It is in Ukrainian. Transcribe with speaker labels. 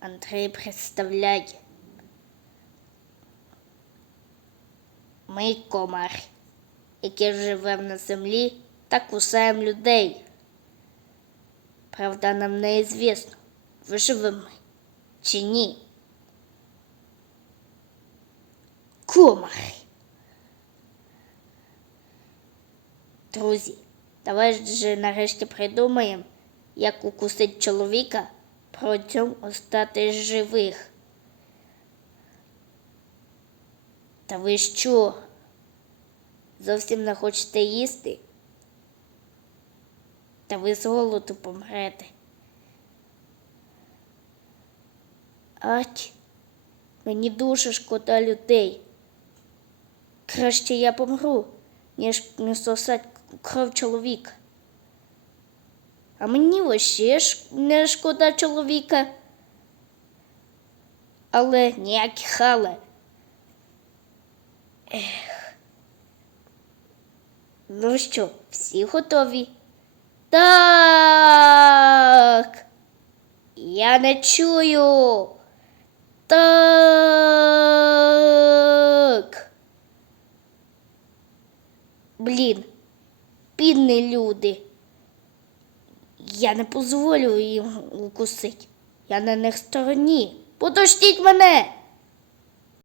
Speaker 1: Андрій представляє. Ми комар, які живемо на землі та кусаємо людей. Правда, нам неізвісно, виживемо ми чи ні. Комари. Друзі, давай же нарешті придумаємо, як укусити чоловіка, при цьому остати живих. Та ви що? Зовсім не хочете їсти? Та ви з голоду помрете. Ать, мені дуже шкода людей. Краще я помру, ніж не сосать кров чоловіка. А мені ж не шкода чоловіка. Але ніякі хали. Ех. Ну що, всі готові? Так. Я не чую. Так. Блін, бідні люди. Я не дозволю їм укусити. Я на них стороні. Подождіть мене.